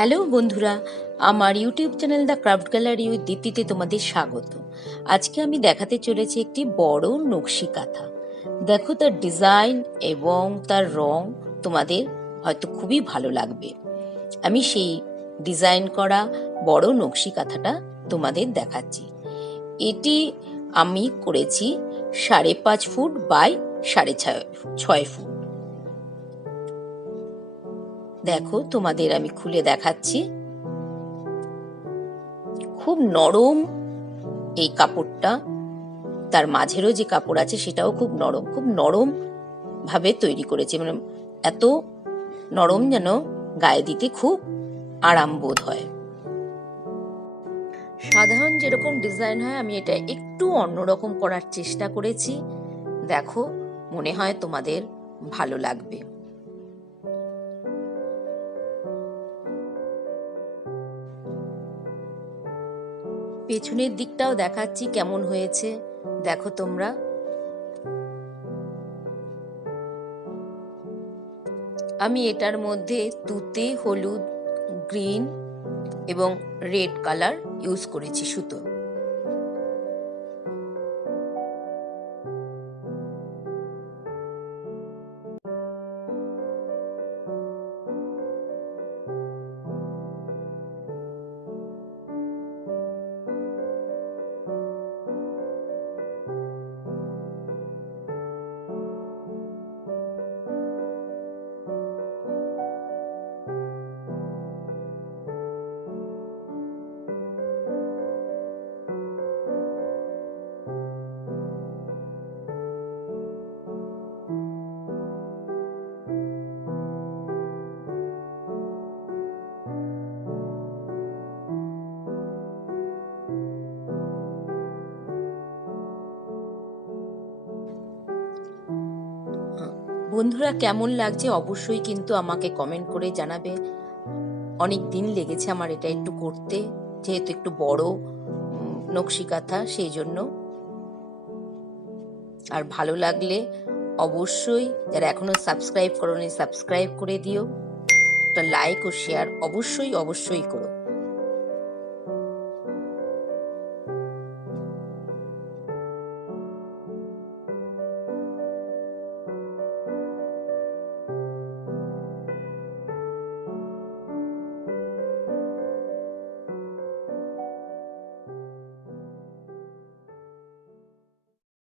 Hello বন্ধুরা, আমার YouTube channel the craft gallery with দীপ্তিতে তোমাদের স্বাগত। আজকে আমি দেখাতে চলেছি একটি বড় নকশি কাঁথা। দেখো তার ডিজাইন এবং তার রং তোমাদের হয়তো খুবই ভালো লাগবে। আমি সেই ডিজাইন করা বড় নকশি কাঁথাটা তোমাদের দেখাচ্ছি। এটি আমি করেছি 5.5 ফুট বাই 6.5 ফুট। দেখো তোমাদের আমি খুলে দেখাচ্ছি। খুব নরম এই কাপড়টা, তার মাঝেরও যে কাপড় আছে সেটাও খুব নরম ভাবে তৈরি করেছে, মানে এত নরম যেন গায়ে দিতে খুব আরাম বোধ হয়। সাধারণ যেরকম ডিজাইন হয় আমি এটা একটু অন্যরকম করার চেষ্টা করেছি। দেখো, মনে হয় তোমাদের ভালো লাগবে। পেছনের দিকটাও দেখাচ্ছি কেমন হয়েছে, দেখো তোমরা। আমি এটার মধ্যে তুতে, হলুদ, গ্রিন এবং রেড কালার ইউজ করেছি সুতো। বন্ধুরা, কেমন লাগছে অবশ্যই কিন্তু আমাকে কমেন্ট করে জানাবে। অনেক দিন লেগেছে আমার এটা একটু করতে, যেহেতু একটু বড় নকশি কাঁথা সেই জন্য। আর ভালো লাগলে অবশ্যই, যারা এখনো সাবস্ক্রাইব করোনি সাবস্ক্রাইব করে দিও। একটা লাইক ও শেয়ার অবশ্যই করো।